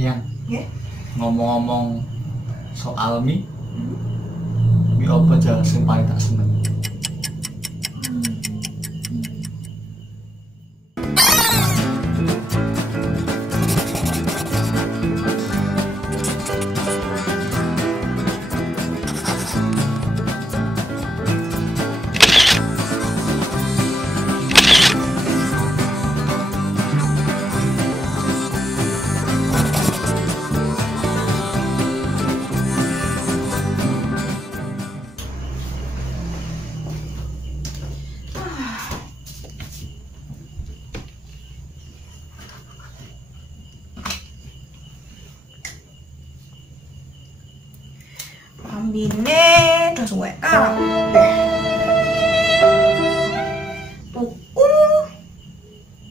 Yang Ya. ngomong-ngomong soal mie apa aja sing paling tak seneng? Ambine udah suwe kabeh. Tuku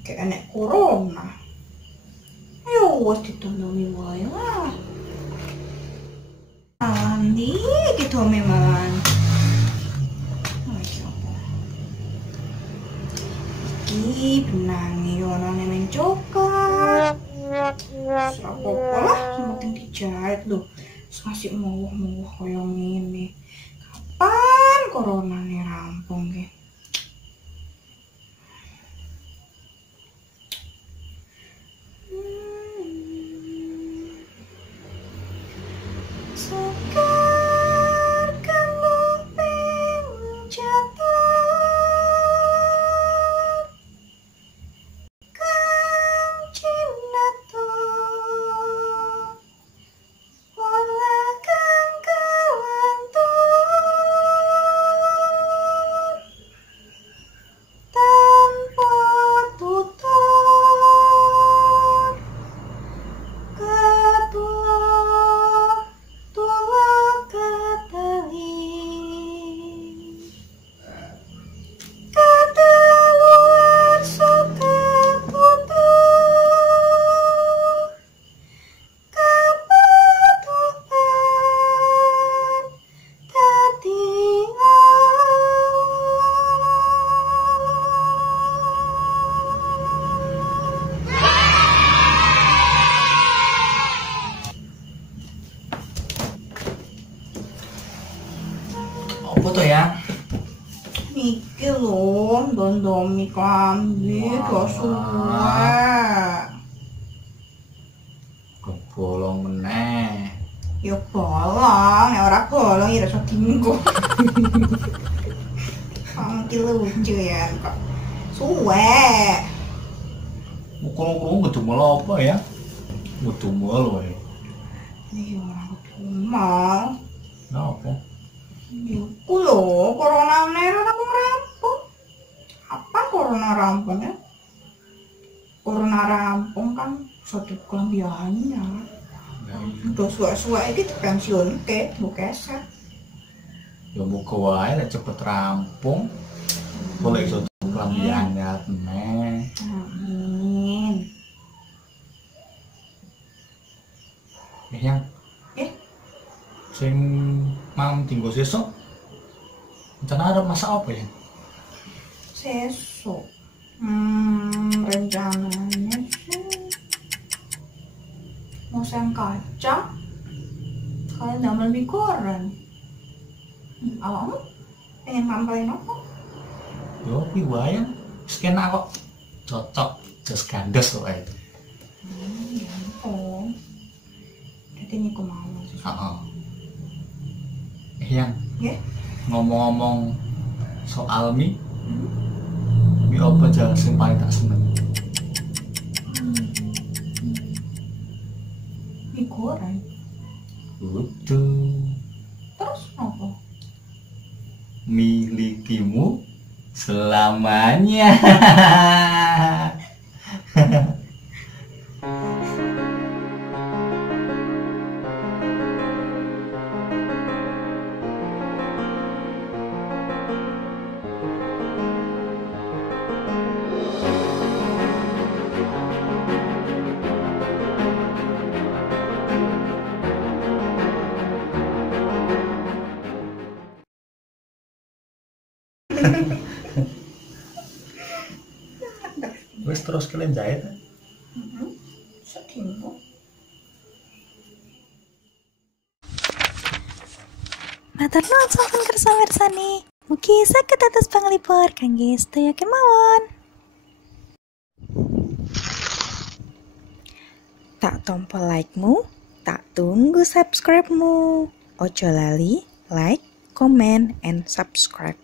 kayak enek corona. Ayo wis ditondoni wae lah. Andi gitu memang. Iki benangi ono neng coklat. Apa lah, semakin dijahit loh. Masih mewah-mewah kaya ngene. Kapan corona nih rampung ke? Sekar kamu penjata Apa tuh ya? iki lho, dondomi klambi do suwe. Kebolong meneh. Ya bolong, ya ora bolong ya iso dinggo. Kamu ki lucu ya kok. Suwe. Mukul-mukul ngedumel apa ya? Ngedumel wae. Iya ora kedumal. Napa? Iku lho, corona nero aku rampung. Apa corona rampung ya? Corona rampung kan suatu kelambiannya. Udah suwe-suwe iki dipensiunke, bu keset. Ya muga wae lek cepet rampung. Boleh iso kelambian ya meneh. Amin. Yang sing mau tinggal sesuk rencana ada masak apa ya? Sesuk rencananya sih mau sayang kacang kalian damel mie goreng. Awakmu pengen ngambilin apa? Yo kuwi wae skena kok cocok jos gandes kok ae. Ya ampun. Jadi niku mau sih. Heeh. Yang Ya. ngomong-ngomong soal mie apa aja sing paling tak seneng? Mie goreng. Udah. Terus apa? Milikimu selamanya. Wes terus kalian jahit. Sedih. Matur nuwun sampun kersa mirsani. Mugi saged dados panglipur kangge sedaya kemawon. Tak tompo like-mu, tak tunggu subscribe-mu. Ojo lali like, comment, and subscribe.